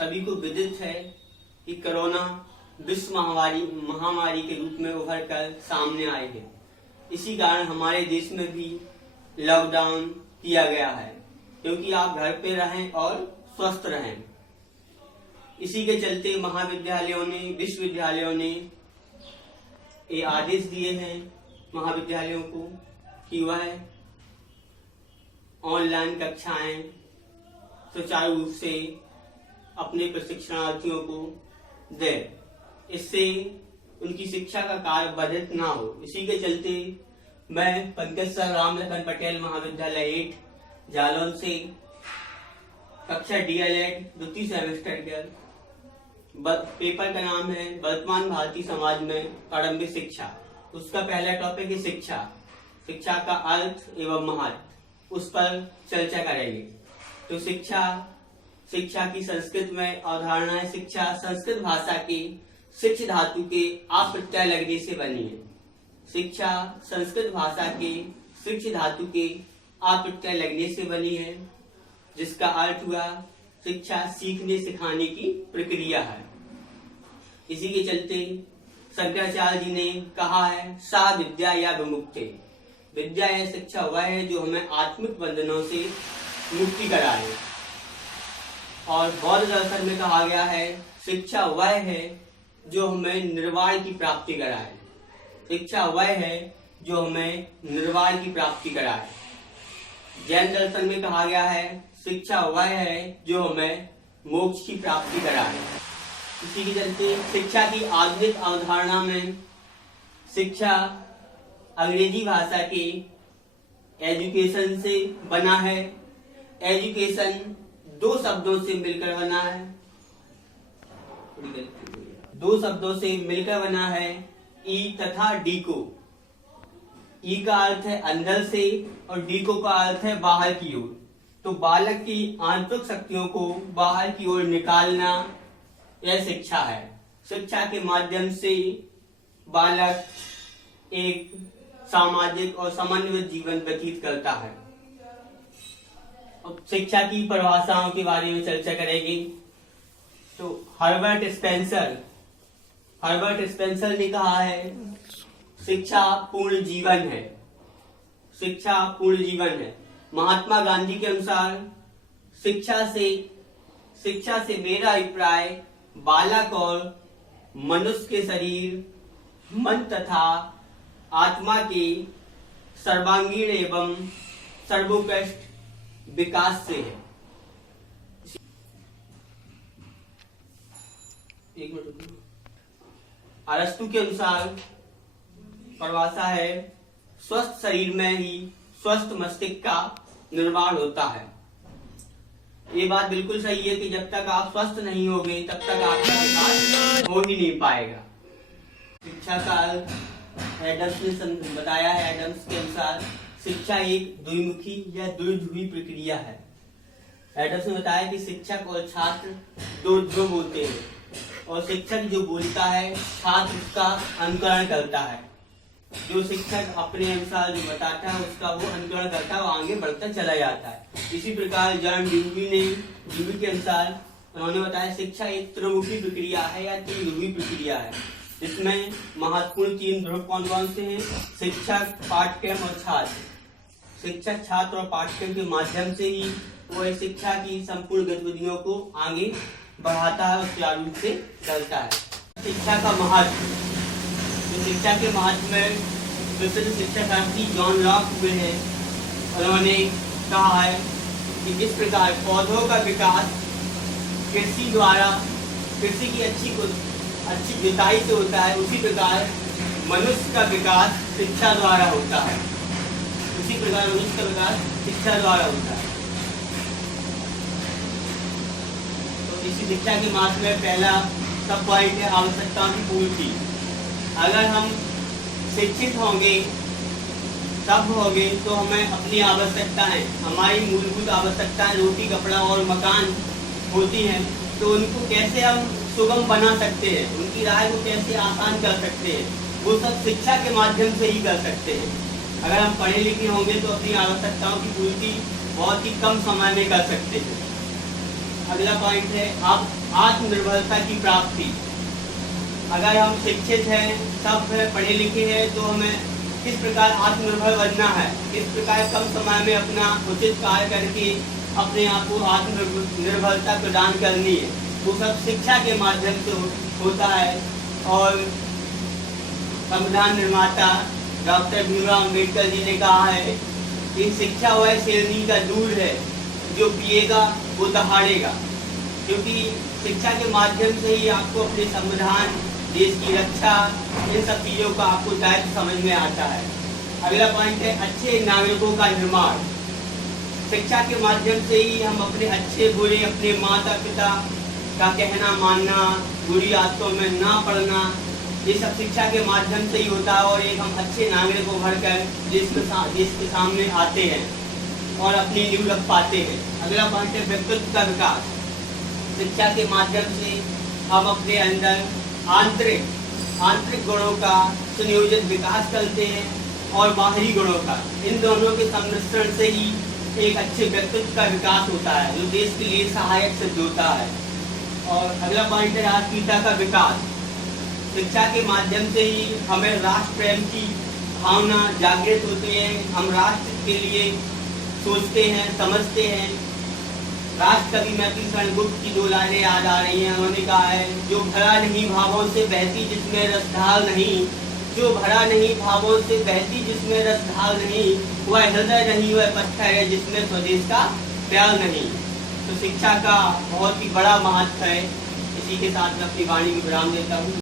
सभी को विदित है कि कोरोना विश्व महामारी के रूप में उभर कर सामने आई है। इसी कारण हमारे देश में भी लॉकडाउन किया गया है, क्योंकि आप घर पे रहें और स्वस्थ रहें। इसी के चलते महाविद्यालयों ने, विश्वविद्यालयों ने ये आदेश दिए हैं महाविद्यालयों को कि वह ऑनलाइन कक्षाएं सुचारू रूप से अपने प्रशिक्षणार्थियों को दे, इससे उनकी शिक्षा का कार्य बाधित ना हो। इसी के चलते मैं पंकज सर राम लखन पटेल महाविद्यालय 8 जालौन से कक्षा DLED द्वितीय सेमेस्टर के पेपर का नाम है वर्तमान भारतीय समाज में प्रारंभिक शिक्षा। उसका पहला टॉपिक है शिक्षा, शिक्षा का अर्थ एवं महत्व, उस पर चर्चा करेंगे। तो शिक्षा की संस्कृत में अवधारणा है। शिक्षा संस्कृत भाषा के शिक्ष धातु के आप प्रत्यय लगने से बनी है। शिक्षा संस्कृत भाषा के शिक्ष धातु के आप प्रत्यय लगने से बनी है, जिसका अर्थ हुआ शिक्षा सीखने सिखाने की प्रक्रिया है। इसी के चलते शंकराचार्य जी ने कहा है सा विद्या या विमुक्ति। विद्या या शिक्षा वह है जो हमें आत्मिक बंधनों से मुक्ति कराए। और बौद्ध दर्शन में कहा गया है शिक्षा वह है जो हमें निर्वाण की प्राप्ति कराए। शिक्षा वह है जो हमें निर्वाण की प्राप्ति कराए। जैन दर्शन में कहा गया है शिक्षा वह है जो हमें मोक्ष की प्राप्ति कराए। इसी के चलते शिक्षा की आधुनिक अवधारणा में शिक्षा अंग्रेजी भाषा के एजुकेशन से बना है। एजुकेशन दो शब्दों से मिलकर बना है। दो शब्दों से मिलकर बना है ई तथा डी को। ई का अर्थ है अंदर से और डी को का अर्थ है बाहर की ओर। तो बालक की आंतरिक शक्तियों को बाहर की ओर निकालना यह शिक्षा है। शिक्षा के माध्यम से बालक एक सामाजिक और समन्वित जीवन व्यतीत करता है। अब शिक्षा की परिभाषाओं के बारे में चर्चा करेंगे। तो हर्बर्ट स्पेंसर ने कहा है शिक्षा पूर्ण जीवन है। शिक्षा पूर्ण जीवन है। महात्मा गांधी के अनुसार शिक्षा से मेरा अभिप्राय बालक और मनुष्य के शरीर, मन तथा आत्मा के सर्वांगीण एवं सर्वोत्कृष्ट विकास से है। अरस्तु के अनुसार परिभाषा है स्वस्थ शरीर में ही स्वस्थ मस्तिष्क का निर्माण होता है। ये बात बिल्कुल सही है कि जब तक आप स्वस्थ नहीं होंगे तब तक आपका विकास हो ही नहीं पाएगा। शिक्षा का एडम्स ने बताया है। एडम्स के अनुसार शिक्षा एक द्विमुखी या द्विध्रुवी प्रक्रिया है। एडम्स ने बताया कि शिक्षक और छात्र दो ध्रुव होते हैं और शिक्षक जो बोलता है छात्र उसका अनुकरण करता है। जो शिक्षक अपने अनुसार जो बताता है उसका वो अनुकरण करता है, वो आगे बढ़ता चला जाता है। इसी प्रकार जॉन ड्यूवी के अनुसार उन्होंने बताया शिक्षा एक त्रिमुखी प्रक्रिया है या त्रिध्रुवी प्रक्रिया है, जिसमें महत्वपूर्ण 3 ध्रुव कौन कौन से हैं? शिक्षक, पाठ्यक्रम और छात्र। शिक्षक, छात्र और पाठ्यक्रम के माध्यम से ही वो शिक्षा की संपूर्ण गतिविधियों को आगे बढ़ाता है और सुचारू रूप से चलता है। शिक्षा का महत्व। तो शिक्षा के महत्व में प्रसिद्ध शिक्षाशास्त्री जॉन लॉक हुए हैं। उन्होंने कहा है कि जिस प्रकार पौधों का विकास कृषि की अच्छी जुताई से होता है, उसी प्रकार मनुष्य का विकास शिक्षा द्वारा होता है। उसी प्रकार मनुष्य का विकास शिक्षा द्वारा होता है। तो इसी शिक्षा के मार्ग में पहला सब पॉइंट है आवश्यकताओं की पूर्ति। अगर हम शिक्षित होंगे तब होंगे तो हमें अपनी आवश्यकताएं, हमारी मूलभूत आवश्यकताएं रोटी, कपड़ा और मकान होती हैं, तो उनको कैसे हम सुगम बना सकते हैं, उनकी राह को कैसे आसान कर सकते हैं, वो सब शिक्षा के माध्यम से ही कर सकते हैं। अगर हम पढ़े लिखे होंगे तो अपनी आवश्यकताओं की पूर्ति बहुत ही कम समय में कर सकते हैं। अगला पॉइंट है आप आत्मनिर्भरता की प्राप्ति। अगर हम शिक्षित हैं, सब हैं, पढ़े लिखे हैं, तो हमें किस प्रकार आत्मनिर्भर बनना है, किस प्रकार कम समय में अपना उचित कार्य करके अपने आप को आत्मनिर्भरता प्रदान करनी है, वो सब शिक्षा के माध्यम से होता है। और संविधान निर्माता डॉक्टर भीमराव अम्बेडकर जी ने कहा है कि शिक्षा वह शेरनी का दूध है जो पिएगा वो दहाड़ेगा, क्योंकि शिक्षा के माध्यम से ही आपको अपने संविधान, देश की रक्षा, इन सब चीज़ों का आपको दायित्व समझ में आता है। अगला पॉइंट है अच्छे नागरिकों का निर्माण। शिक्षा के माध्यम से ही हम अपने अच्छे बुरे, अपने माता पिता का कहना मानना, बुरी आदतों में ना पड़ना, ये सब शिक्षा के माध्यम से ही होता है और एक हम अच्छे नागरिकों भरकर देश के सामने आते हैं और अपनी नींव रख पाते हैं। अगला पॉइंट है व्यक्तित्व का विकास। शिक्षा के माध्यम से हम अपने अंदर आंतरिक गुणों का सुनियोजित विकास करते हैं और बाहरी गुणों का, इन दोनों के सम्मिश्रण से ही एक अच्छे व्यक्तित्व का विकास होता है जो देश के लिए सहायक सिद्ध होता है। और अगला पॉइंट है राष्ट्रीयता का विकास। शिक्षा के माध्यम से ही हमें राष्ट्र प्रेम की भावना जागृत होती है, हम राष्ट्र के लिए सोचते हैं, समझते हैं। राष्ट्र कवि मैथिली गुप्त की 2 लाइनें याद आ रही हैं। उन्होंने कहा है जो भरा नहीं भावों से बहती जिसमें रसधार नहीं, जो भरा नहीं भावों से बहती जिसमें रसधार नहीं, वह हृदय नहीं, वह पत्थर है जिसमें स्वदेश का प्यार नहीं। तो शिक्षा का बहुत ही बड़ा महत्व है। इसी के साथ मैं अपनी वाणी को विराम देता हूँ।